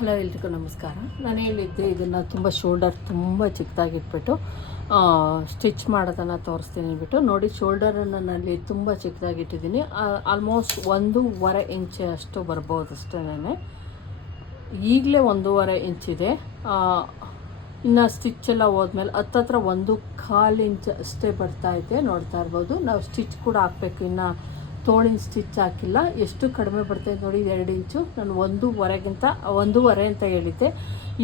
Hello, ಎಲ್ರಿಗೂ ನಮಸ್ಕಾರ. ನಾನು ಹೇಳಿದ್ದೆ, ಇದನ್ನು ತುಂಬ ಶೋಲ್ಡರ್ ತುಂಬ ಚಿಕ್ಕದಾಗಿಟ್ಬಿಟ್ಟು ಸ್ಟಿಚ್ ಮಾಡೋದನ್ನು ತೋರಿಸ್ತೀನಿ ಅಂದ್ಬಿಟ್ಟು. ನೋಡಿ, ಶೋಲ್ಡರನ್ನು ನಾನಲ್ಲಿ ತುಂಬ ಚಿಕ್ಕದಾಗಿಟ್ಟಿದ್ದೀನಿ. ಆಲ್ಮೋಸ್ಟ್ ಒಂದೂವರೆ ಇಂಚ್ ಅಷ್ಟು ಬರ್ಬೋದು ಅಷ್ಟೇ ಈಗಲೇ ಒಂದೂವರೆ ಇಂಚಿದೆ ಇನ್ನು ಸ್ಟಿಚ್ ಎಲ್ಲ ಹೋದ್ಮೇಲೆ ಹತ್ತತ್ರ ಒಂದು ಕಾಲು ಇಂಚ್ ಅಷ್ಟೇ ಬರ್ತಾ ಇದೆ. ನೋಡ್ತಾ ಇರ್ಬೋದು. ನಾವು ಸ್ಟಿಚ್ ಕೂಡ ಹಾಕ್ಬೇಕು. ಇನ್ನು ತೋಳಿನ ಸ್ಟಿಚ್ ಹಾಕಿಲ್ಲ. ಎಷ್ಟು ಕಡಿಮೆ ಬರ್ತೈತೆ ನೋಡಿ ಎರಡು ಇಂಚು ನಾನು ಒಂದೂವರೆಗಿಂತ, ಒಂದೂವರೆ ಅಂತ ಹೇಳಿದ್ದೆ.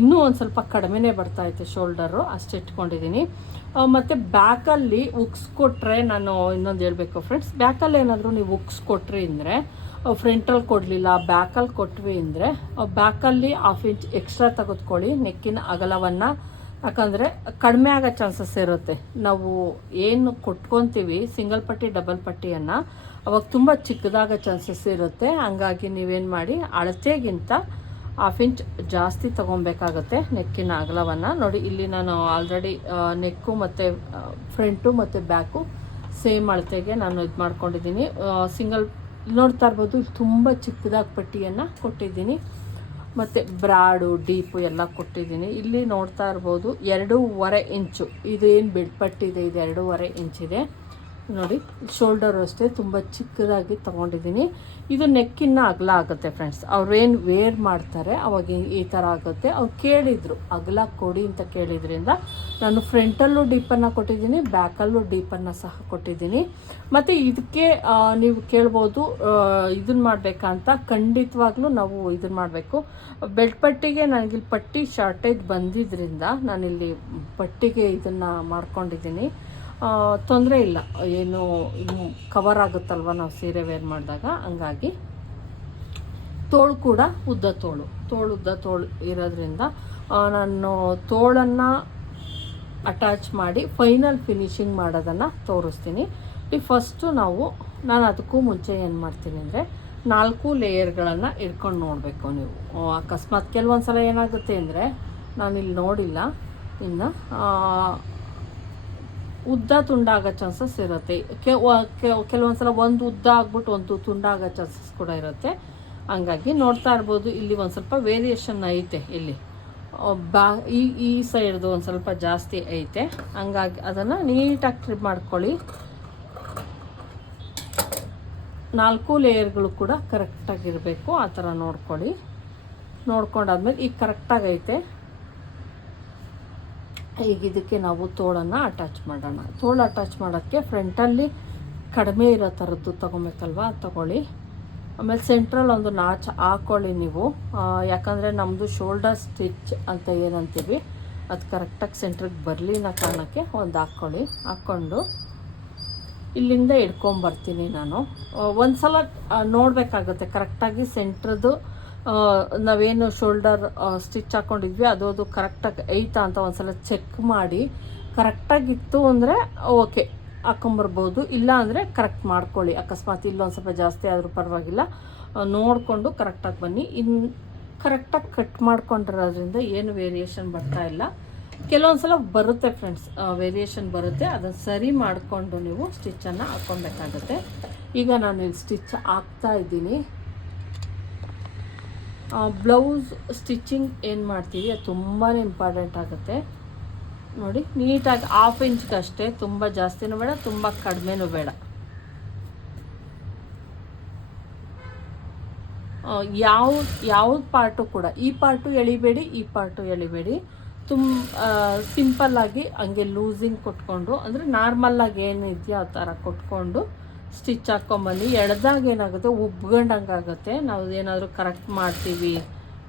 ಇನ್ನೂ ಒಂದು ಸ್ವಲ್ಪ ಕಡಿಮೆನೇ ಬರ್ತಾಯಿತ್ತು ಶೋಲ್ಡರು ಅಷ್ಟು ಇಟ್ಕೊಂಡಿದ್ದೀನಿ. ಮತ್ತು ಬ್ಯಾಕಲ್ಲಿ ಉಕ್ಸ್ ಕೊಟ್ಟರೆ ನಾನು ಇನ್ನೊಂದು ಹೇಳಬೇಕು ಫ್ರೆಂಡ್ಸ್ ಬ್ಯಾಕಲ್ಲಿ ಏನಾದರೂ ನೀವು ಉಕ್ಸ್ ಕೊಟ್ರಿ ಅಂದರೆ ಫ್ರಂಟಲ್ಲಿ ಕೊಡಲಿಲ್ಲ, ಬ್ಯಾಕಲ್ಲಿ ಕೊಟ್ವಿ ಅಂದರೆ ಬ್ಯಾಕಲ್ಲಿ ಹಾಫ್ ಇಂಚ್ ಎಕ್ಸ್ಟ್ರಾ ತೆಗೆದುಕೊಳ್ಳಿ. ನೆಕ್ಕಿನ ಅಗಲವನ್ನು. ಯಾಕಂದರೆ ಕಡಿಮೆ ಆಗೋ ಚಾನ್ಸಸ್ ಇರುತ್ತೆ. ನಾವು ಏನು ಕೊಟ್ಕೊತೀವಿ ಸಿಂಗಲ್ ಪಟ್ಟಿ ಡಬಲ್ ಪಟ್ಟಿಯನ್ನು ಅವಾಗ ತುಂಬ ಚಿಕ್ಕದಾಗ ಚಾನ್ಸಸ್ ಇರುತ್ತೆ. ಹಂಗಾಗಿ ನೀವೇನು ಮಾಡಿ ಅಳತೆಗಿಂತ ಹಾಫ್ ಇಂಚ್ ಜಾಸ್ತಿ ತೊಗೊಬೇಕಾಗತ್ತೆ ನೆಕ್ಕಿನ ಅಗಲವನ್ನು. ನೋಡಿ, ಇಲ್ಲಿ ನಾನು ಆಲ್ರೆಡಿ ನೆಕ್ಕು ಮತ್ತು ಫ್ರಂಟು ಮತ್ತು ಬ್ಯಾಕು ಸೇಮ್ ಅಳತೆಗೆ ನಾನು ಇದು ಮಾಡ್ಕೊಂಡಿದ್ದೀನಿ. ಸಿಂಗಲ್ ನೋಡ್ತಾ ಇರ್ಬೋದು ತುಂಬ ಚಿಕ್ಕದಾಗಿ ಪಟ್ಟಿಯನ್ನು ಕೊಟ್ಟಿದ್ದೀನಿ. ಮತ್ತು ಬ್ರಾಡು ಡೀಪು ಎಲ್ಲ ಕೊಟ್ಟಿದ್ದೀನಿ. ಇಲ್ಲಿ ನೋಡ್ತಾ ಇರ್ಬೋದು, ಎರಡೂವರೆ ಇಂಚು ಇದೇನು ಬೆಡ್ಪಟ್ಟಿದೆ ಇದು ಎರಡೂವರೆ ಇಂಚಿದೆ ನೋಡಿ, ಶೋಲ್ಡರು ಅಷ್ಟೇ, ತುಂಬ ಚಿಕ್ಕದಾಗಿ ತೊಗೊಂಡಿದ್ದೀನಿ. ಇದು ನೆಕ್ಕಿನ ಅಗಲ ಆಗುತ್ತೆ ಫ್ರೆಂಡ್ಸ್ ಅವ್ರೇನು ವೇರ್ ಮಾಡ್ತಾರೆ, ಅವಾಗ ಈ ಥರ ಆಗುತ್ತೆ. ಅವ್ರು ಕೇಳಿದರು, ಅಗಲ ಕೊಡಿ ಅಂತ ಕೇಳಿದ್ರಿಂದ ನಾನು ಫ್ರಂಟಲ್ಲೂ ಡೀಪನ್ನು ಕೊಟ್ಟಿದ್ದೀನಿ ಬ್ಯಾಕಲ್ಲೂ ಡೀಪನ್ನು ಸಹ ಕೊಟ್ಟಿದ್ದೀನಿ. ಮತ್ತು ಇದಕ್ಕೆ ನೀವು ಕೇಳ್ಬೋದು ಇದನ್ನು ಮಾಡಬೇಕಂತ ಖಂಡಿತವಾಗ್ಲೂ ನಾವು ಇದನ್ನ ಮಾಡಬೇಕು. ಬೆಲ್ಟ್ ಪಟ್ಟಿಗೆ ನನಗಿಲ್ಲಿ ಪಟ್ಟಿ ಶಾರ್ಟೇಜ್ ಬಂದಿದ್ದರಿಂದ ನಾನಿಲ್ಲಿ ಪಟ್ಟಿಗೆ ಇದನ್ನು ಮಾಡ್ಕೊಂಡಿದ್ದೀನಿ. ತೊಂದರೆ ಇಲ್ಲ. ಏನು ಕವರ್ ಆಗುತ್ತಲ್ವ ನಾವು ಸೀರೆ ವೇರ್ ಮಾಡಿದಾಗ? ಹಂಗಾಗಿ ತೋಳು ಕೂಡ ಉದ್ದ ತೋಳು. ತೋಳು ಉದ್ದ ತೋಳು ಇರೋದ್ರಿಂದ ನಾನು ತೋಳನ್ನು ಅಟ್ಯಾಚ್ ಮಾಡಿ ಫೈನಲ್ ಫಿನಿಶಿಂಗ್ ಮಾಡೋದನ್ನು ತೋರಿಸ್ತೀನಿ. ಈ ಫಸ್ಟು ನಾವು, ನಾನು ಅದಕ್ಕೂ ಮುಂಚೆ ಏನು ಮಾಡ್ತೀನಿ ಅಂದರೆ, ನಾಲ್ಕು ಲೇಯರ್ಗಳನ್ನು ಇಟ್ಕೊಂಡು ನೋಡಬೇಕು ನೀವು. ಅಕಸ್ಮಾತ್ ಕೆಲವೊಂದು ಸಲ ಏನಾಗುತ್ತೆ ಅಂದರೆ, ನಾನಿಲ್ಲಿ ನೋಡಿಲ್ಲ. ಇನ್ನು ಉದ್ದ ತುಂಡಾಗೋ ಚಾನ್ಸಸ್ ಇರುತ್ತೆ. ಕೆಲವೊಂದು ಸಲ ಒಂದು ಉದ್ದ ಆಗ್ಬಿಟ್ಟು ಒಂದು ತುಂಡಾಗೋ ಚಾನ್ಸಸ್ ಕೂಡ ಇರುತ್ತೆ. ಹಂಗಾಗಿ ನೋಡ್ತಾ ಇರ್ಬೋದು. ಇಲ್ಲಿ ಒಂದು ಸ್ವಲ್ಪ ವೇರಿಯೇಷನ್ ಐತೆ ಇಲ್ಲಿ. ಬಾ, ಈ ಈ ಸೈಡ್ದು ಒಂದು ಸ್ವಲ್ಪ ಜಾಸ್ತಿ ಐತೆ. ಹಂಗಾಗಿ ಅದನ್ನು ನೀಟಾಗಿ ಟ್ರಿಪ್ ಮಾಡ್ಕೊಳ್ಳಿ. ನಾಲ್ಕು ಲೇಯರ್ಗಳು ಕೂಡ ಕರೆಕ್ಟಾಗಿರಬೇಕು ಆ ಥರ ನೋಡ್ಕೊಳ್ಳಿ. ನೋಡ್ಕೊಂಡಾದ್ಮೇಲೆ ಈಗ ಕರೆಕ್ಟಾಗೈತೆ ಈಗ ಇದಕ್ಕೆ ನಾವು ತೋಳನ್ನು ಅಟ್ಯಾಚ್ ಮಾಡೋಣ. ತೋಳು ಅಟ್ಯಾಚ್ ಮಾಡೋಕ್ಕೆ ಫ್ರಂಟಲ್ಲಿ ಕಡಿಮೆ ಇರೋ ಥರದ್ದು ತೊಗೊಬೇಕಲ್ವ? ತಗೊಳ್ಳಿ. ಆಮೇಲೆ ಸೆಂಟ್ರಲ್ ಒಂದು ನಾಚ್ ಹಾಕ್ಕೊಳ್ಳಿ ನೀವು. ಯಾಕಂದರೆ ನಮ್ಮದು ಶೋಲ್ಡರ್ ಸ್ಟಿಚ್ ಅಂತ ಏನಂತೀವಿ, ಅದು ಕರೆಕ್ಟಾಗಿ ಸೆಂಟ್ರಿಗೆ ಬರಲಿ ಅನ್ನೋ ಕಾರಣಕ್ಕೆ ಒಂದು ಹಾಕ್ಕೊಳ್ಳಿ ಹಾಕ್ಕೊಂಡು ಇಲ್ಲಿಂದ ಇಟ್ಕೊಂಬರ್ತೀನಿ ನಾನು. ಒಂದು ಸಲ ನೋಡಬೇಕಾಗುತ್ತೆ. ಕರೆಕ್ಟಾಗಿ ಸೆಂಟ್ರದ್ದು ನಾವೇನು ಶೋಲ್ಡರ್ ಸ್ಟಿಚ್ ಹಾಕ್ಕೊಂಡಿದ್ವಿ ಅದು ಅದು ಕರೆಕ್ಟಾಗಿ ಐತಾ ಅಂತ ಒಂದ್ಸಲ ಚೆಕ್ ಮಾಡಿ. ಕರೆಕ್ಟಾಗಿತ್ತು ಅಂದರೆ ಓಕೆ, ಹಾಕೊಂಬರ್ಬೋದು. ಇಲ್ಲ ಅಂದರೆ ಕರೆಕ್ಟ್ ಮಾಡ್ಕೊಳ್ಳಿ. ಅಕಸ್ಮಾತ್ ಇಲ್ಲೊಂದು ಸ್ವಲ್ಪ ಜಾಸ್ತಿ ಆದರೂ ಪರವಾಗಿಲ್ಲ. ನೋಡಿಕೊಂಡು ಕರೆಕ್ಟಾಗಿ ಬನ್ನಿ. ಇನ್ನು ಕರೆಕ್ಟಾಗಿ ಕಟ್ ಮಾಡ್ಕೊಂಡಿರೋದ್ರಿಂದ ಏನು ವೇರಿಯೇಷನ್ ಬರ್ತಾ ಇಲ್ಲ. ಕೆಲವೊಂದು ಸಲ ಬರುತ್ತೆ ಫ್ರೆಂಡ್ಸ್ ವೇರಿಯೇಷನ್ ಬರುತ್ತೆ. ಅದನ್ನು ಸರಿ ಮಾಡಿಕೊಂಡು ನೀವು ಸ್ಟಿಚ್ಚನ್ನು ಹಾಕ್ಕೊಬೇಕಾಗುತ್ತೆ. ಈಗ ನಾನು ಇಲ್ಲಿ ಸ್ಟಿಚ್ ಹಾಕ್ತಾ ಇದ್ದೀನಿ. ಬ್ಲೌಸ್ ಸ್ಟಿಚ್ಚಿಂಗ್ ಏನು ಮಾಡ್ತೀವಿ? ಅದು ತುಂಬಾ ಇಂಪಾರ್ಟೆಂಟ್ ಆಗುತ್ತೆ. ನೋಡಿ, ನೀಟಾಗಿ ಹಾಫ್ ಇಂಚ್ಗಷ್ಟೇ ತುಂಬ ಜಾಸ್ತಿನೂ ಬೇಡ, ತುಂಬ ಕಡಿಮೆನೂ ಬೇಡ. ಯಾವ, ಯಾವ್ದು ಪಾರ್ಟು ಕೂಡ, ಈ ಪಾರ್ಟು ಎಳಿಬೇಡಿ, ಈ ಪಾರ್ಟು ಎಳಿಬೇಡಿ. ತುಂಬ ಸಿಂಪಲ್ಲಾಗಿ ಹಂಗೆ ಲೂಸಿಂಗ್ ಕೊಟ್ಕೊಂಡು, ಅಂದರೆ ನಾರ್ಮಲ್ಲಾಗಿ ಏನು ಇದೆಯೋ, ಆ ಥರ ಕೊಟ್ಕೊಂಡು ಸ್ಟಿಚ್ ಹಾಕ್ಕೊಂಬಂದು ಎಳ್ದಾಗ ಏನಾಗುತ್ತೆ ಆಗುತ್ತೆ ನಾವು ಏನಾದರೂ ಕರೆಕ್ಟ್ ಮಾಡ್ತೀವಿ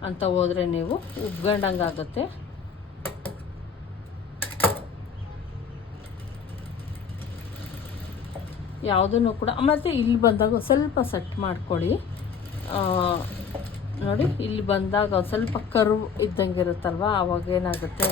ಅಂತ ಹೋದರೆ ನೀವು ಆಗುತ್ತೆ ಯಾವುದನ್ನು ಕೂಡ, ಮತ್ತು ಇಲ್ಲಿ ಬಂದಾಗ ಸ್ವಲ್ಪ ಸೆಟ್ ಮಾಡ್ಕೊಳ್ಳಿ. ನೋಡಿ, ಇಲ್ಲಿ ಬಂದಾಗ ಸ್ವಲ್ಪ ಕರ್ವ್ ಇದ್ದಂಗೆ ಇರುತ್ತಲ್ವ? ಅವಾಗ ಏನಾಗುತ್ತೆ?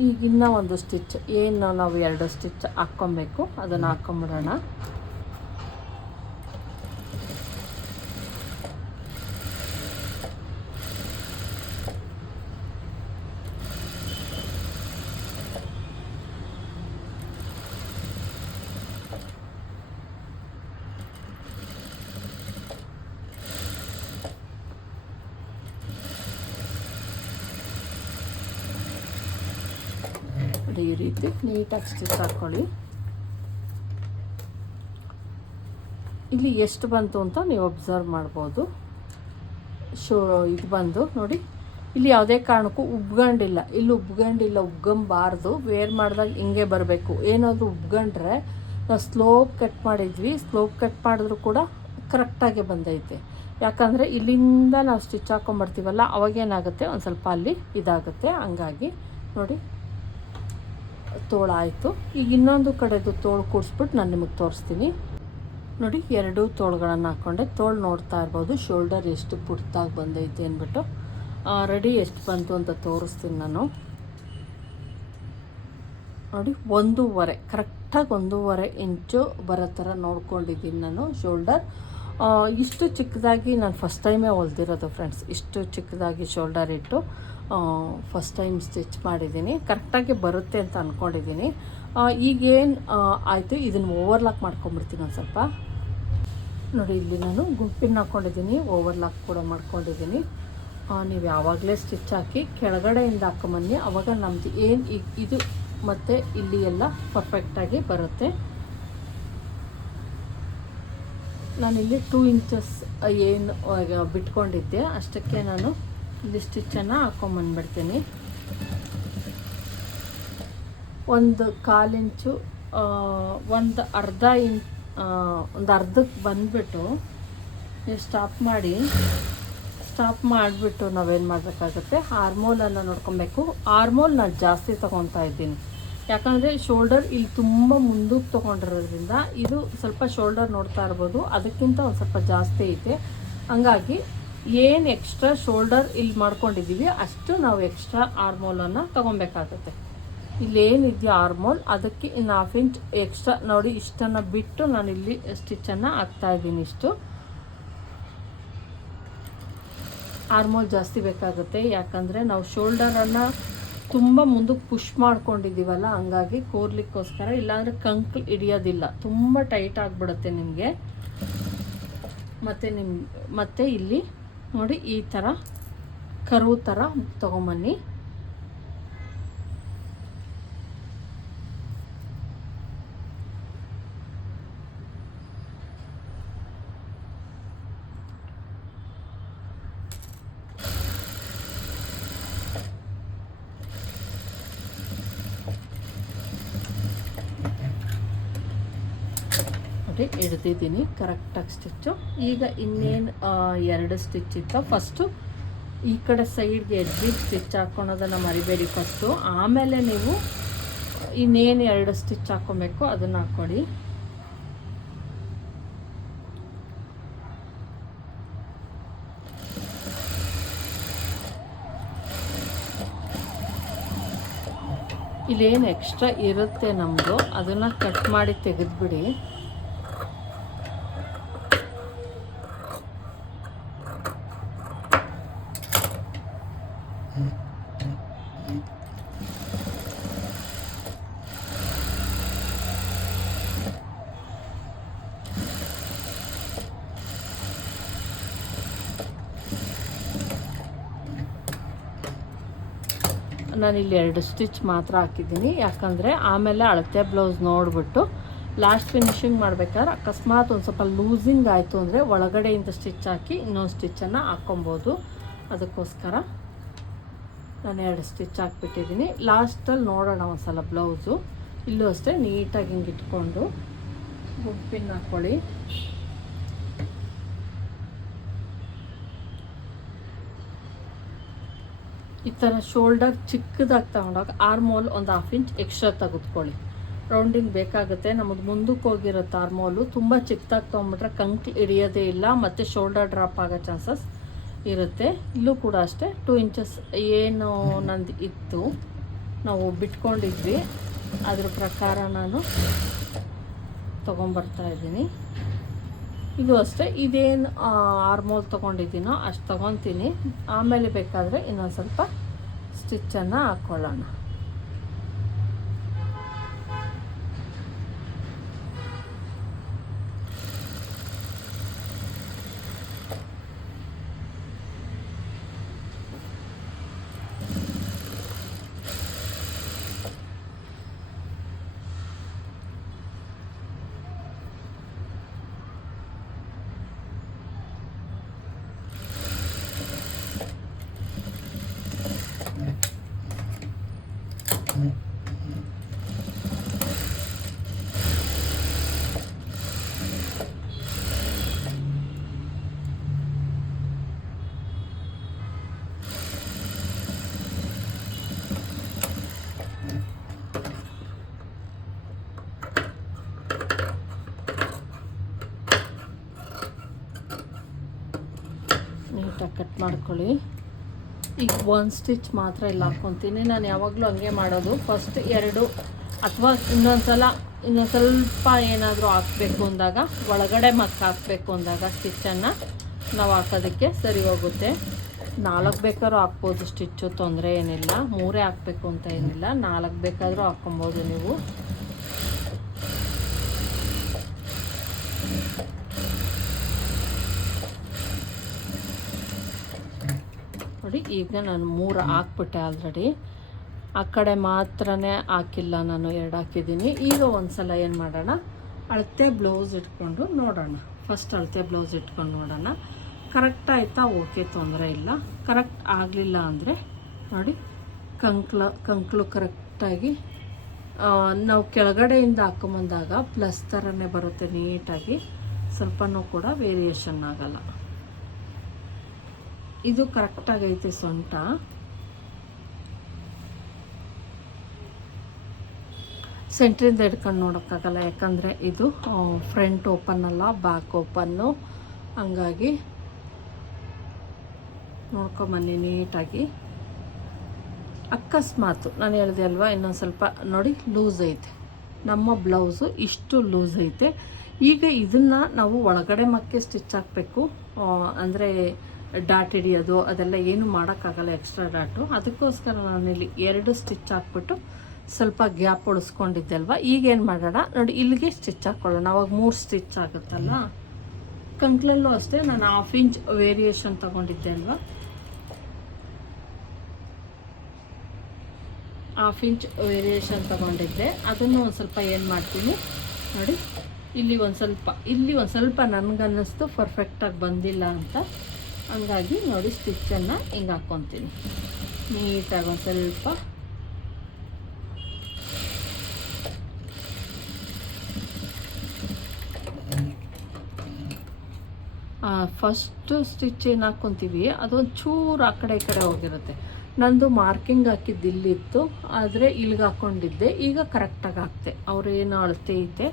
ಹೊಲ್ಕೊಂಡೆ ಈಗ ಇನ್ನೂ ಒಂದು ಸ್ಟಿಚ್ ಏನು ನಾವು ಎರಡು ಸ್ಟಿಚ್ ಹಾಕ್ಕೊಬೇಕು? ಅದನ್ನು ಹಾಕ್ಕೊಂಬಿಡೋಣ ನೋಡಿ ಈ ರೀತಿ ನೀಟಾಗಿ ಸ್ಟಿಚ್ ಹಾಕ್ಕೊಳ್ಳಿ ಇಲ್ಲಿ ಎಷ್ಟು ಬಂತು ಅಂತ ನೀವು ಅಬ್ಸರ್ವ್ ಮಾಡ್ಬೋದು. ಶೋ, ಇದು ಬಂದು ನೋಡಿ. ಇಲ್ಲಿ ಯಾವುದೇ ಕಾರಣಕ್ಕೂ ಉಬ್ಗಂಡಿಲ್ಲ. ಇಲ್ಲಿ ಉಬ್ಗಂಡಿಲ್ಲ, ಉಬ್ಗಂಬಾರ್ದು. ವೇರ್ ಮಾಡಿದಾಗ ಹಿಂಗೆ ಬರಬೇಕು. ಏನಾದರೂ ಉಬ್ಗಂಡ್ರೆ ನಾವು ಸ್ಲೋಪ್ ಕಟ್ ಮಾಡಿದ್ವಿ. ಸ್ಲೋಪ್ ಕಟ್ ಮಾಡಿದ್ರು ಕೂಡ ಕರೆಕ್ಟಾಗಿ ಬಂದೈತೆ. ಯಾಕಂದರೆ ಇಲ್ಲಿಂದ ನಾವು ಸ್ಟಿಚ್ ಹಾಕೊಂಬರ್ತೀವಲ್ಲ ಅವಾಗೇನಾಗುತ್ತೆ ಒಂದು ಸ್ವಲ್ಪ ಅಲ್ಲಿ ಇದಾಗುತ್ತೆ. ಹಂಗಾಗಿ ನೋಡಿ. ತೋಳು ಆಯಿತು ಈಗ ಇನ್ನೊಂದು ಕಡೆದು ತೋಳು ಕೂಡಿಸ್ಬಿಟ್ಟು ನಾನು ನಿಮಗೆ ತೋರಿಸ್ತೀನಿ. ನೋಡಿ, ಎರಡೂ ತೋಳುಗಳನ್ನು ಹಾಕ್ಕೊಂಡೆ ತೋಳು ನೋಡ್ತಾ ಇರ್ಬೋದು. ಶೋಲ್ಡರ್ ಎಷ್ಟು ಪುಟ್ಟಾಗಿ ಬಂದೈತೆ ಅಂದ್ಬಿಟ್ಟು ರೆಡಿ ಎಷ್ಟು ಬಂತು ಅಂತ ತೋರಿಸ್ತೀನಿ ನಾನು. ನೋಡಿ, ಒಂದೂವರೆ, ಕರೆಕ್ಟಾಗಿ ಒಂದೂವರೆ ಇಂಚು ಬರೋ ಥರ ನೋಡ್ಕೊಂಡಿದ್ದೀನಿ ನಾನು ಶೋಲ್ಡರ್. ಇಷ್ಟು ಚಿಕ್ಕದಾಗಿ ನಾನು ಫಸ್ಟ್ ಟೈಮೇ ಹೊಲ್ದಿರೋದು ಫ್ರೆಂಡ್ಸ್. ಇಷ್ಟು ಚಿಕ್ಕದಾಗಿ ಶೋಲ್ಡರ್ ಇಟ್ಟು. ಫಸ್ಟ್ ಟೈಮ್ ಸ್ಟಿಚ್ ಮಾಡಿದ್ದೀನಿ. ಕರೆಕ್ಟಾಗಿ ಬರುತ್ತೆ ಅಂತ ಅಂದ್ಕೊಂಡಿದ್ದೀನಿ ಈಗೇನು ಆಯಿತು, ಇದನ್ನು ಓವರ್ಲಾಕ್ ಮಾಡ್ಕೊಂಬಿಡ್ತೀನಿ ಒಂದು ಸ್ವಲ್ಪ. ನೋಡಿ, ಇಲ್ಲಿ ನಾನು ಗುಂಪಿನ ಹಾಕ್ಕೊಂಡಿದ್ದೀನಿ ಓವರ್ಲಾಕ್ ಕೂಡ ಮಾಡ್ಕೊಂಡಿದ್ದೀನಿ. ನೀವು ಯಾವಾಗಲೇ ಸ್ಟಿಚ್ ಹಾಕಿ ಕೆಳಗಡೆಯಿಂದ ಹಾಕೊಂಬನ್ನಿ. ಅವಾಗ ನಮ್ಮದು ಏನು ಇದು ಮತ್ತು ಇಲ್ಲಿ ಎಲ್ಲ ಪರ್ಫೆಕ್ಟಾಗಿ ಬರುತ್ತೆ. ನಾನಿಲ್ಲಿ ಟೂ ಇಂಚಸ್ ಏನು ಬಿಟ್ಕೊಂಡಿದ್ದೆ. ಅಷ್ಟಕ್ಕೆ ನಾನು ಇಲ್ಲಿ ಸ್ಟಿಚ್ಚನ್ನು ಹಾಕ್ಕೊಂಬಂದ್ಬಿಡ್ತೀನಿ ಒಂದು ಕಾಲು ಇಂಚು ಒಂದು ಅರ್ಧ ಇಂಚ್ ಒಂದು ಅರ್ಧಕ್ಕೆ ಬಂದುಬಿಟ್ಟು ನೀವು ಸ್ಟಾಪ್ ಮಾಡಿ ಸ್ಟಾಪ್ ಮಾಡಿಬಿಟ್ಟು ನಾವೇನು ಮಾಡಬೇಕಾಗುತ್ತೆ ಹಾರ್ಮೋಲನ್ನು ನೋಡ್ಕೊಬೇಕು. ಹಾರ್ಮೋಲ್ ನಾನು ಜಾಸ್ತಿ ತೊಗೊತಾ ಇದ್ದೀನಿ. ಯಾಕಂದರೆ ಶೋಲ್ಡರ್ ಇಲ್ಲಿ ತುಂಬ ಮುಂದಕ್ಕೆ ತೊಗೊಂಡಿರೋದ್ರಿಂದ ಇದು ಸ್ವಲ್ಪ ಶೋಲ್ಡರ್ ನೋಡ್ತಾ ಇರ್ಬೋದು, ಅದಕ್ಕಿಂತ ಒಂದು ಸ್ವಲ್ಪ ಜಾಸ್ತಿ ಐತೆ. ಹಂಗಾಗಿ ಏನು ಎಕ್ಸ್ಟ್ರಾ ಶೋಲ್ಡರ್ ಇಲ್ಲಿ ಮಾಡ್ಕೊಂಡಿದ್ದೀವಿ ಅಷ್ಟು ನಾವು ಎಕ್ಸ್ಟ್ರಾ ಆರ್ಮೋಲನ್ನು ತೊಗೊಬೇಕಾಗತ್ತೆ. ಇಲ್ಲೇನಿದೆಯೋ ಆರ್ಮೋಲ್ ಅದಕ್ಕೆ ಇನ್ನು ಹಾಫ್ ಇಂಚ್ ಎಕ್ಸ್ಟ್ರಾ ನೋಡಿ ಇಷ್ಟನ್ನು ಬಿಟ್ಟು ನಾನು ಇಲ್ಲಿ ಸ್ಟಿಚ್ಚನ್ನು ಹಾಕ್ತಾ ಇದ್ದೀನಿ ಇಷ್ಟು. ಆರ್ಮೋಲ್ ಜಾಸ್ತಿ ಬೇಕಾಗುತ್ತೆ, ಯಾಕಂದರೆ ನಾವು ಶೋಲ್ಡರನ್ನು ತುಂಬ ಮುಂದಕ್ಕೆ ಪುಷ್ ಮಾಡ್ಕೊಂಡಿದ್ದೀವಲ್ಲ ಹಂಗಾಗಿ ಕೋರ್ಲಿಕ್ಕೋಸ್ಕರ, ಇಲ್ಲಾಂದರೆ ಕಂಕ್ಲು ಹಿಡಿಯೋದಿಲ್ಲ. ತುಂಬ ಟೈಟ್ ಆಗಿಬಿಡುತ್ತೆ ನಿಮಗೆ. ಮತ್ತು ನಿಮ್ಮ ಮತ್ತು ಇಲ್ಲಿ ನೋಡಿ ಈ ಥರ ಕರು ಥರ ತೊಗೊಂಬನ್ನಿ. ನೋಡಿ ಹಿಡ್ದಿದ್ದೀನಿ ಕರೆಕ್ಟಾಗಿ ಸ್ಟಿಚ್ಚು ಈಗ ಇನ್ನೇನು ಎರಡು ಸ್ಟಿಚ್ ಇತ್ತು. ಫಸ್ಟು ಈ ಕಡೆ ಸೈಡ್ಗೆ ಎಡ್ಜಿಗೆ ಸ್ಟಿಚ್ ಹಾಕ್ಕೊಳೋದನ್ನು ಮರಿಬೇಡಿ ಫಸ್ಟು ಆಮೇಲೆ ನೀವು ಇನ್ನೇನು ಎರಡು ಸ್ಟಿಚ್ ಹಾಕ್ಕೊಬೇಕು ಅದನ್ನು ಹಾಕ್ಕೊಡಿ ಇಲ್ಲೇನು ಎಕ್ಸ್ಟ್ರಾ ಇರುತ್ತೆ ನಮ್ಮದು ಅದನ್ನು ಕಟ್ ಮಾಡಿ ತೆಗೆದುಬಿಡಿ. ನಾನಿಲ್ಲಿ ಎರಡು ಸ್ಟಿಚ್ ಮಾತ್ರ ಹಾಕಿದ್ದೀನಿ. ಯಾಕಂದರೆ ಆಮೇಲೆ ಅಳತೆ ಬ್ಲೌಸ್ ನೋಡಿಬಿಟ್ಟು ಲಾಸ್ಟ್ ಫಿನಿಶಿಂಗ್ ಮಾಡ್ಬೇಕಾದ್ರೆ ಅಕಸ್ಮಾತ್ ಒಂದು ಸ್ವಲ್ಪ ಲೂಸಿಂಗ್ ಆಯಿತು ಅಂದರೆ ಒಳಗಡೆಯಿಂದ ಸ್ಟಿಚ್ ಹಾಕಿ ಇನ್ನೊಂದು ಸ್ಟಿಚ್ಚನ್ನು ಹಾಕ್ಕೊಬೋದು ಅದಕ್ಕೋಸ್ಕರ ನಾನು ಎರಡು ಸ್ಟಿಚ್ ಹಾಕ್ಬಿಟ್ಟಿದ್ದೀನಿ. ಲಾಸ್ಟಲ್ಲಿ ನೋಡೋಣ ಒಂದು ಸಲ ಬ್ಲೌಸು. ಇಲ್ಲೂ ಅಷ್ಟೇ ನೀಟಾಗಿ ಹಿಂಗೆ ಇಟ್ಕೊಂಡು ಪಿನ್ ಹಾಕ್ಕೊಳ್ಳಿ ಈ ಥರ ಶೋಲ್ಡರ್ ಚಿಕ್ಕದಾಗಿ ತಗೊಂಡಾಗ ಆರ್ಮೋಲ್ ಒಂದು ಹಾಫ್ ಇಂಚ್ ಎಕ್ಸ್ಟ್ರಾ ತೆಗೆದುಕೊಳ್ಳಿ. ರೌಂಡಿಂಗ್ ಬೇಕಾಗುತ್ತೆ. ನಮಗೆ ಮುಂದಕ್ಕೆ ಹೋಗಿರುತ್ತೆ ಆರ್ಮೋಲು ತುಂಬ ಚಿಕ್ಕದಾಗಿ ತೊಗೊಂಬಿಟ್ರೆ ಕಂಕ್ಲು ಹಿಡಿಯೋದೇ ಇಲ್ಲ, ಮತ್ತು ಶೋಲ್ಡರ್ ಡ್ರಾಪ್ ಆಗೋ ಚಾನ್ಸಸ್ ಇರುತ್ತೆ. ಇಲ್ಲೂ ಕೂಡ ಅಷ್ಟೇ ಟೂ ಇಂಚಸ್ ಏನು ನಂದು ಇತ್ತು, ನಾವು ಬಿಟ್ಕೊಂಡಿದ್ವಿ. ಅದ್ರ ಪ್ರಕಾರ ನಾನು ತೊಗೊಂಬರ್ತಾ ಇದ್ದೀನಿ. ಇದು ಅಷ್ಟೇ. ಇದೇನು ಆರ್ಮೋಲ್ ತೊಗೊಂಡಿದ್ದೀನೋ ಅಷ್ಟು ತೊಗೊತೀನಿ. ಆಮೇಲೆ ಬೇಕಾದರೆ ಇನ್ನೊಂದು ಸ್ವಲ್ಪ ಸ್ಟಿಚ್ಚನ್ನು ಹಾಕ್ಕೊಳ್ಳೋಣ ನೀಟಾಗಿ ಕಟ್ ಮಾಡ್ಕೊಳ್ಳಿ. ಈಗ ಒಂದು ಸ್ಟಿಚ್ ಮಾತ್ರ ಇಲ್ಲ ಹಾಕ್ಕೊತೀನಿ ನಾನು ಯಾವಾಗಲೂ ಹಂಗೆ ಮಾಡೋದು. ಫಸ್ಟ್ ಎರಡು ಅಥವಾ ಇನ್ನೊಂದು ಸಲ ಇನ್ನೊಂದು ಸ್ವಲ್ಪ ಏನಾದರೂ ಹಾಕಬೇಕು ಅಂದಾಗ, ಒಳಗಡೆ ಮತ್ತೆ ಹಾಕಬೇಕು ಅಂದಾಗ ಸ್ಟಿಚ್ಚನ್ನು ನಾವು ಹಾಕೋದಕ್ಕೆ ಸರಿ ಹೋಗುತ್ತೆ. ನಾಲ್ಕು ಬೇಕಾದ್ರೂ ಹಾಕ್ಬೋದು. ಸ್ಟಿಚ್ಚು ತೊಂದರೆ ಏನಿಲ್ಲ. ಮೂರೇ ಹಾಕಬೇಕು ಅಂತ ಏನಿಲ್ಲ. ನಾಲ್ಕು ಬೇಕಾದರೂ ಹಾಕ್ಕೊಬೋದು ನೀವು. ನೋಡಿ, ಈಗ ನಾನು ಮೂರು ಹಾಕ್ಬಿಟ್ಟೆ ಆಲ್ರೆಡಿ ಆ ಕಡೆ ಮಾತ್ರನೇ ಹಾಕಿಲ್ಲ ನಾನು, ಎರಡು ಹಾಕಿದ್ದೀನಿ. ಈಗ ಒಂದು ಸಲ ಏನು ಮಾಡೋಣ? ಅಳತೆ ಬ್ಲೌಸ್ ಇಟ್ಕೊಂಡು ನೋಡೋಣ. ಫಸ್ಟ್ ಅಳತೆ ಬ್ಲೌಸ್ ಇಟ್ಕೊಂಡು ನೋಡೋಣ. ಕರೆಕ್ಟ್ ಆಯಿತಾ? ಓಕೆ ತೊಂದರೆ ಇಲ್ಲ. ಕರೆಕ್ಟ್ ಆಗಲಿಲ್ಲ ಅಂದರೆ ನೋಡಿ, ಕಂಕ್ಲ ಕಂಕ್ಳು ಕರೆಕ್ಟಾಗಿ ನಾವು ಕೆಳಗಡೆಯಿಂದ ಹಾಕೊಂಬಂದಾಗ ಪ್ಲಸ್ ಥರನೇ ಬರುತ್ತೆ ನೀಟಾಗಿ. ಸ್ವಲ್ಪನೂ ಕೂಡ ವೇರಿಯೇಷನ್ ಆಗಲ್ಲ. ಇದು ಕರೆಕ್ಟಾಗೈತೆ ಸೊಂಟ. ಸೆಂಟ್ರಿಂದ ಹಿಡ್ಕೊಂಡು ನೋಡೋಕ್ಕಾಗಲ್ಲ, ಯಾಕಂದರೆ ಇದು ಫ್ರಂಟ್ ಓಪನ್ ಅಲ್ಲ ಬ್ಯಾಕ್ ಓಪನ್ನು ಹಂಗಾಗಿ ನೋಡ್ಕೊಂಬನ್ನಿ ನೀಟಾಗಿ. ಅಕಸ್ಮಾತು, ನಾನು ಹೇಳಿದೆ ಅಲ್ವಾ, ಇನ್ನೊಂದು ಸ್ವಲ್ಪ ನೋಡಿ ಲೂಸ್ ಐತೆ. ನಮ್ಮ ಬ್ಲೌಸು ಇಷ್ಟು ಲೂಸ್ ಐತೆ. ಈಗ ಇದನ್ನು ನಾವು ಒಳಗಡೆ ಮಕ್ಕೆ ಸ್ಟಿಚ್ ಹಾಕಬೇಕು. ಅಂದರೆ ಡಾಟ್ ಹಿಡಿಯೋದು, ಅದೆಲ್ಲ ಏನು ಮಾಡೋಕ್ಕಾಗಲ್ಲ ಎಕ್ಸ್ಟ್ರಾ ಡಾಟು. ಅದಕ್ಕೋಸ್ಕರ ನಾನಿಲ್ಲಿ ಎರಡು ಸ್ಟಿಚ್ ಹಾಕ್ಬಿಟ್ಟು ಸ್ವಲ್ಪ ಗ್ಯಾಪ್ ಉಳಿಸ್ಕೊಂಡಿದ್ದೆ ಅಲ್ವಾ? ಈಗೇನು ಮಾಡೋಣ? ನೋಡಿ, ಇಲ್ಲಿಗೆ ಸ್ಟಿಚ್ ಹಾಕ್ಕೊಳ್ಳೋಣ ಅವಾಗ ಮೂರು ಸ್ಟಿಚ್ ಆಗುತ್ತಲ್ಲ? ಕಂಕ್ಲಲ್ಲೂ ಅಷ್ಟೇ ನಾನು ಹಾಫ್ ಇಂಚ್ ವೇರಿಯೇಷನ್ ತೊಗೊಂಡಿದ್ದೆ ಅಲ್ವಾ? ಹಾಫ್ ಇಂಚ್ ವೇರಿಯೇಷನ್ ತೊಗೊಂಡಿದ್ದೆ. ಅದನ್ನು ಒಂದು ಸ್ವಲ್ಪ ಏನು ಮಾಡ್ತೀನಿ? ನೋಡಿ, ಇಲ್ಲಿ ಒಂದು ಸ್ವಲ್ಪ, ಇಲ್ಲಿ ಒಂದು ಸ್ವಲ್ಪ ನನಗನ್ನಿಸ್ತು ಪರ್ಫೆಕ್ಟಾಗಿ ಬಂದಿಲ್ಲ ಅಂತ. ಹಂಗಾಗಿ ನೋಡಿ ಸ್ಟಿಚ್ಚನ್ನು ಹಿಂಗೆ ಹಾಕ್ಕೊತೀನಿ. ನೀಟಾಗಿ ಒಂದು ಸ್ವಲ್ಪ. ಫಸ್ಟು ಸ್ಟಿಚ್ ಏನು ಹಾಕ್ಕೊತೀವಿ ಅದೊಂದು ಚೂರು ಆ ಕಡೆ ಈ ಕಡೆ ಹೋಗಿರುತ್ತೆ. ನಂದು ಮಾರ್ಕಿಂಗ್ ಹಾಕಿದ್ದು ಇಲ್ಲಿತ್ತು, ಆದರೆ ಇಲ್ಲಿಗೆ ಹಾಕ್ಕೊಂಡಿದ್ದೆ. ಈಗ ಕರೆಕ್ಟಾಗಿ ಹಾಕ್ತೆ. ಅವ್ರೇನು ಅಳತೆ ಐತೆ.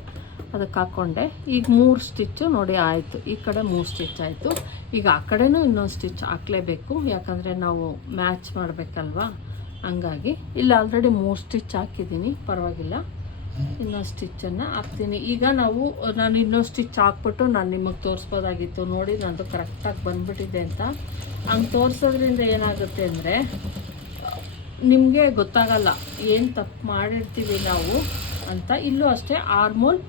ಅದಕ್ಕೆ ಹಾಕ್ಕೊಂಡೆ ಈಗ ಮೂರು ಸ್ಟಿಚ್ಚು ನೋಡಿ ಆಯಿತು. ಈ ಕಡೆ ಮೂರು ಸ್ಟಿಚ್ ಆಯಿತು. ಈಗ ಆ ಕಡೆನೂ ಇನ್ನೊಂದು ಸ್ಟಿಚ್ ಹಾಕಲೇಬೇಕು. ಯಾಕಂದರೆ ನಾವು ಮ್ಯಾಚ್ ಮಾಡಬೇಕಲ್ವಾ? ಹಂಗಾಗಿ. ಇಲ್ಲಿ, ಆಲ್ರೆಡಿ ಮೂರು ಸ್ಟಿಚ್ ಹಾಕಿದ್ದೀನಿ. ಪರವಾಗಿಲ್ಲ. ಇನ್ನೊಂದು ಸ್ಟಿಚ್ಚನ್ನು ಹಾಕ್ತೀನಿ. ಈಗ ನಾವು, ನಾನು ಇನ್ನೊಂದು ಸ್ಟಿಚ್ ಹಾಕ್ಬಿಟ್ಟು ನಾನು ನಿಮಗೆ ತೋರಿಸ್ಬೋದಾಗಿತ್ತು. ನೋಡಿ, ನಂದು ಕರೆಕ್ಟಾಗಿ ಬಂದ್ಬಿಟ್ಟಿದೆ ಅಂತ. ಹಂಗೆ ತೋರಿಸೋದ್ರಿಂದ ಏನಾಗುತ್ತೆ ಅಂದರೆ, ನಿಮಗೆ ಗೊತ್ತಾಗಲ್ಲ, ಏನು ತಪ್ಪು ಮಾಡಿರ್ತೀವಿ ನಾವು ಅಂತ. ಇಲ್ಲೂ ಅಷ್ಟೇ ಆರ್ಮೋಲ್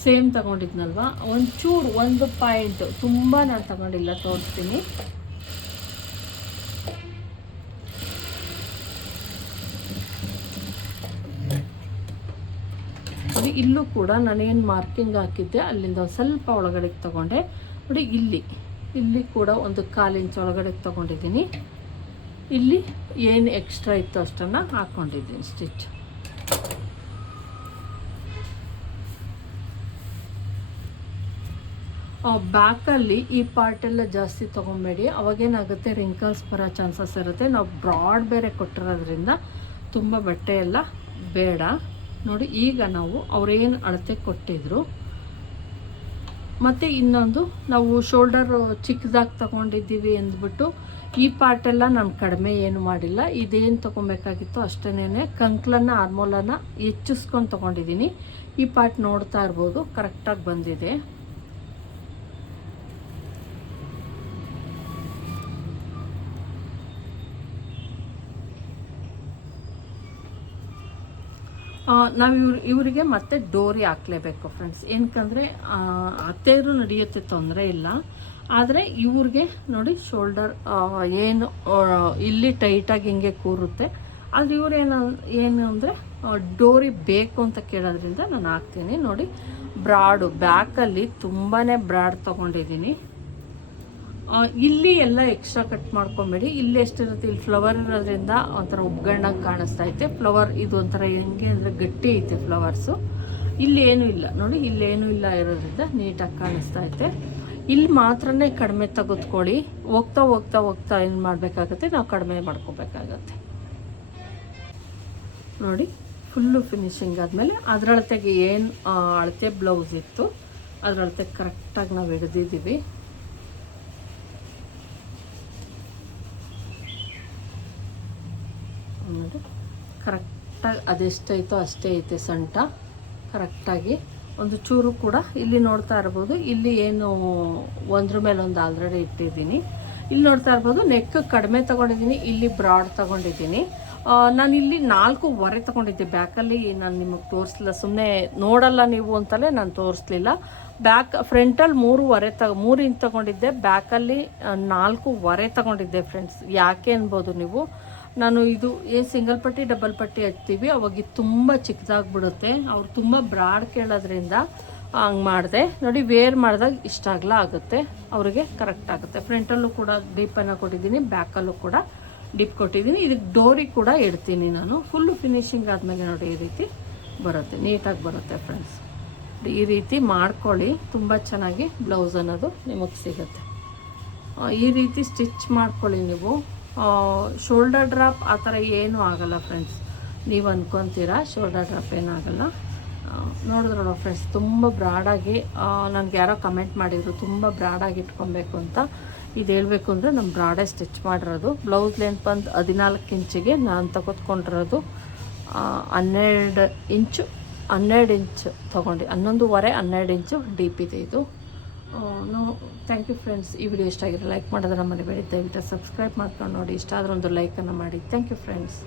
ಸೇಮ್ ತಗೊಂಡಿದ್ನಲ್ವ? ಒಂಚೂರು, ಒಂದು ಪಾಯಿಂಟ್. ತುಂಬ ನಾನು ತಗೊಂಡಿಲ್ಲ ತೋರಿಸ್ತೀನಿ. ನೋಡಿ, ಇಲ್ಲೂ ಕೂಡ ನಾನೇನು ಮಾರ್ಕಿಂಗ್ ಹಾಕಿದ್ದೆ, ಅಲ್ಲಿಂದ ಸ್ವಲ್ಪ ಒಳಗಡೆಗೆ ತಗೊಂಡೆ. ನೋಡಿ, ಇಲ್ಲಿ. ಇಲ್ಲಿ ಕೂಡ ಒಂದು ಕಾಲು ಇಂಚ್ ಒಳಗಡೆಗೆ ತಗೊಂಡಿದ್ದೀನಿ. ಇಲ್ಲಿ ಏನು ಎಕ್ಸ್ಟ್ರಾ ಇತ್ತು ಅಷ್ಟನ್ನು ಹಾಕ್ಕೊಂಡಿದ್ದೀನಿ ಸ್ಟಿಚ್ ಬ್ಯಾಕಲ್ಲಿ ಈ ಪಾರ್ಟೆಲ್ಲ ಜಾಸ್ತಿ ತೊಗೊಬೇಡಿ. ಅವಾಗೇನಾಗುತ್ತೆ ರಿಂಕಲ್ಸ್ ಬರೋ ಚಾನ್ಸಸ್ ಇರುತ್ತೆ. ನಾವು ಬ್ರಾಡ್ ಬೇರೆ ಕೊಟ್ಟಿರೋದ್ರಿಂದ ತುಂಬ ಬಟ್ಟೆ ಎಲ್ಲ ಬೇಡ. ನೋಡಿ, ಈಗ ನಾವು ಅವ್ರೇನು ಅಳತೆ ಕೊಟ್ಟಿದ್ರು. ಮತ್ತು ಇನ್ನೊಂದು, ನಾವು ಶೋಲ್ಡರ್ ಚಿಕ್ಕದಾಗಿ ತಗೊಂಡಿದ್ದೀವಿ ಅಂದ್ಬಿಟ್ಟು ಈ ಪಾರ್ಟೆಲ್ಲ ನಾನು ಕಡಿಮೆ ಏನು ಮಾಡಿಲ್ಲ. ಇದೇನು ತೊಗೊಬೇಕಾಗಿತ್ತು ಅಷ್ಟೇನೆ ಕಂಕ್ಲನ್ನು ಆರ್ಮೋಲನ್ನು ಹೆಚ್ಚಿಸ್ಕೊಂಡು ತೊಗೊಂಡಿದ್ದೀನಿ. ಈ ಪಾರ್ಟ್ ನೋಡ್ತಾ ಇರ್ಬೋದು ಕರೆಕ್ಟಾಗಿ ಬಂದಿದೆ. ನಾವು ಇವ್ರು, ಇವರಿಗೆ ಮತ್ತೆ ಡೋರಿ ಹಾಕ್ಲೇಬೇಕು ಫ್ರೆಂಡ್ಸ್ ಏನಕ್ಕಂದರೆ ಅತ್ತೆಯರು ನಡೆಯುತ್ತೆ ತೊಂದರೆ ಇಲ್ಲ. ಆದರೆ ಇವ್ರಿಗೆ ನೋಡಿ ಶೋಲ್ಡರ್ ಏನು ಇಲ್ಲಿ ಟೈಟಾಗಿ ಹಿಂಗೆ ಕೂರುತ್ತೆ. ಆದರೆ ಇವ್ರು ಏನು ಏನು ಅಂದರೆ ಡೋರಿ ಬೇಕು ಅಂತ ಕೇಳೋದ್ರಿಂದ ನಾನು ಹಾಕ್ತೀನಿ. ನೋಡಿ, ಬ್ರಾಡು ಬ್ಯಾಕಲ್ಲಿ ತುಂಬಾ ಬ್ರಾಡ್ ತೊಗೊಂಡಿದ್ದೀನಿ. ಇಲ್ಲಿ ಎಲ್ಲ ಎಕ್ಸ್ಟ್ರಾ ಕಟ್ ಮಾಡ್ಕೊಬೇಡಿ. ಇಲ್ಲಿ ಎಷ್ಟಿರುತ್ತೆ? ಇಲ್ಲಿ ಫ್ಲವರ್ ಇರೋದ್ರಿಂದ ಒಂಥರ ಉಬ್ಗಣ್ಣಾಗಿ ಕಾಣಿಸ್ತಾ ಐತೆ. ಫ್ಲವರ್ ಇದು ಒಂಥರ ಹೆಂಗೆ ಅಂದರೆ ಗಟ್ಟಿ ಐತೆ ಫ್ಲವರ್ಸು ಇಲ್ಲಿ ಏನೂ ಇಲ್ಲ. ನೋಡಿ, ಇಲ್ಲಿ ಏನೂ ಇಲ್ಲ ಇರೋದ್ರಿಂದ ನೀಟಾಗಿ ಕಾಣಿಸ್ತಾ ಐತೆ. ಇಲ್ಲಿ ಮಾತ್ರನೇ ಕಡಿಮೆ ತೆಗೆದುಕೊಳ್ಳಿ. ಹೋಗ್ತಾ ಹೋಗ್ತಾ ಹೋಗ್ತಾ ಏನು ಮಾಡಬೇಕಾಗತ್ತೆ? ನಾವು ಕಡಿಮೆ ಮಾಡ್ಕೋಬೇಕಾಗತ್ತೆ. ನೋಡಿ ಫುಲ್ಲು ಫಿನಿಶಿಂಗ್ ಆದಮೇಲೆ ಅದರಳತೆಗೆ ಏನು ಅಳತೆ ಬ್ಲೌಸ್ ಇತ್ತು. ಅದರಳತೆ ಕರೆಕ್ಟಾಗಿ ನಾವು ಹಿಡ್ದಿದ್ದೀವಿ ಆಮೇಲೆ ಕರೆಕ್ಟಾಗಿ ಅದೆಷ್ಟೈತೋ ಅಷ್ಟೇ ಐತೆ ಸಂಟ. ಕರೆಕ್ಟಾಗಿ ಒಂದು ಚೂರು ಕೂಡ ಇಲ್ಲಿ ನೋಡ್ತಾ ಇರ್ಬೋದು. ಇಲ್ಲಿ ಏನು ಒಂದ್ರ ಮೇಲೆ ಒಂದು ಆಲ್ರೆಡಿ ಇಟ್ಟಿದ್ದೀನಿ. ಇಲ್ಲಿ ನೋಡ್ತಾ ಇರ್ಬೋದು ನೆಕ್ ಕಡಿಮೆ ತಗೊಂಡಿದ್ದೀನಿ, ಇಲ್ಲಿ ಬ್ರಾಡ್ ತಗೊಂಡಿದ್ದೀನಿ. ನಾನು ಇಲ್ಲಿ ನಾಲ್ಕೂವರೆ ತಗೊಂಡಿದ್ದೆ. ಬ್ಯಾಕಲ್ಲಿ ನಾನು ನಿಮಗೆ ತೋರಿಸಲಿಲ್ಲ. ಸುಮ್ಮನೆ ನೋಡಲ್ಲ ನೀವು ಅಂತಲೇ ನಾನು ತೋರಿಸ್ಲಿಲ್ಲ. ಬ್ಯಾಕ್, ಫ್ರಂಟಲ್ಲಿ ಮೂರುವರೆ ತ, ಮೂರಿಂದ ತೊಗೊಂಡಿದ್ದೆ. ಬ್ಯಾಕಲ್ಲಿ ನಾಲ್ಕು ನಾಲ್ಕೂವರೆ ತಗೊಂಡಿದ್ದೆ ಫ್ರೆಂಡ್ಸ್ ಯಾಕೆ ಅನ್ಬೋದು ನೀವು? ನಾನು ಇದು ಏನು ಸಿಂಗಲ್ ಪಟ್ಟಿ ಡಬಲ್ ಪಟ್ಟಿ ಹಾಕ್ತೀವಿ. ಅವಾಗ ಇದು ತುಂಬ ಚಿಕ್ಕದಾಗ್ಬಿಡುತ್ತೆ. ಅವ್ರು ತುಂಬ ಬ್ರಾಡ್ ಕೇಳೋದ್ರಿಂದ ಹಂಗೆ ಮಾಡಿದೆ. ನೋಡಿ ವೇರ್ ಮಾಡಿದಾಗ ಇಷ್ಟ ಆಗಲ ಆಗುತ್ತೆ. ಅವರಿಗೆ ಕರೆಕ್ಟ್ ಆಗುತ್ತೆ. ಫ್ರಂಟಲ್ಲೂ ಕೂಡ ಡಿಪನ್ನು ಕೊಟ್ಟಿದ್ದೀನಿ ಬ್ಯಾಕಲ್ಲೂ ಕೂಡ ಡಿಪ್ ಕೊಟ್ಟಿದ್ದೀನಿ. ಇದಕ್ಕೆ ಡೋರಿ ಕೂಡ ಇಡ್ತೀನಿ ನಾನು. ಫುಲ್ಲು ಫಿನಿಶಿಂಗ್ ಆದಮೇಲೆ ನೋಡಿ, ಈ ರೀತಿ ಬರುತ್ತೆ. ನೀಟಾಗಿ ಬರುತ್ತೆ ಫ್ರೆಂಡ್ಸ್ ಈ ರೀತಿ ಮಾಡ್ಕೊಳ್ಳಿ. ತುಂಬ ಚೆನ್ನಾಗಿ ಬ್ಲೌಸ್ ಅನ್ನೋದು ನಿಮಗೆ ಸಿಗುತ್ತೆ. ಈ ರೀತಿ ಸ್ಟಿಚ್ ಮಾಡ್ಕೊಳ್ಳಿ ನೀವು. ಶೋಲ್ಡರ್ ಡ್ರಾಪ್ ಆ ಥರ ಏನೂ ಆಗಲ್ಲ ಫ್ರೆಂಡ್ಸ್ ನೀವು ಅಂದ್ಕೊತೀರಾ ಶೋಲ್ಡರ್ ಡ್ರಾಪ್ ಏನಾಗಲ್ಲ? ನೋಡಿದ್ರ ನೋಡಿದ್ರಲ್ಲ ಫ್ರೆಂಡ್ಸ್ ತುಂಬ ಬ್ರಾಡಾಗಿ ನನಗೆ ಯಾರೋ ಕಮೆಂಟ್ ಮಾಡಿದರು, ತುಂಬ ಬ್ರಾಡಾಗಿ ಇಟ್ಕೊಬೇಕು ಅಂತ. ಇದು ಹೇಳಬೇಕು ಅಂದರೆ ನಮ್ಮ ಬ್ರಾಡೇ ಸ್ಟಿಚ್ ಮಾಡಿರೋದು. ಬ್ಲೌಸ್ ಲೆಂತ್ ಬಂದು ಹದಿನಾಲ್ಕು ಇಂಚಿಗೆ ನಾನು ತಗೊತ್ಕೊಂಡಿರೋದು ಹನ್ನೆರಡು ಇಂಚು ಹನ್ನೆರಡು ಇಂಚು ತೊಗೊಂಡು, ಹನ್ನೊಂದುವರೆ, ಹನ್ನೆರಡು ಇಂಚು ಡೀಪ್ ಇದೆ ಇದು. ನೋ ಥ್ಯಾಂಕ್ ಯು ಫ್ರೆಂಡ್ಸ್ ಈ ವಿಡಿಯೋ ಇಷ್ಟ ಆಗಿರೋ ಲೈಕ್ ಮಾಡೋದನ್ನ ಮರಿಬೇಡಿ. ದಯವಿಟ್ಟು ಸಬ್ಸ್ಕ್ರೈಬ್ ಮಾಡ್ಕೊಂಡು ನೋಡಿ. ಇಷ್ಟ ಆದರೂ ಒಂದು ಲೈಕನ್ನು ಮಾಡಿ. Thank you friends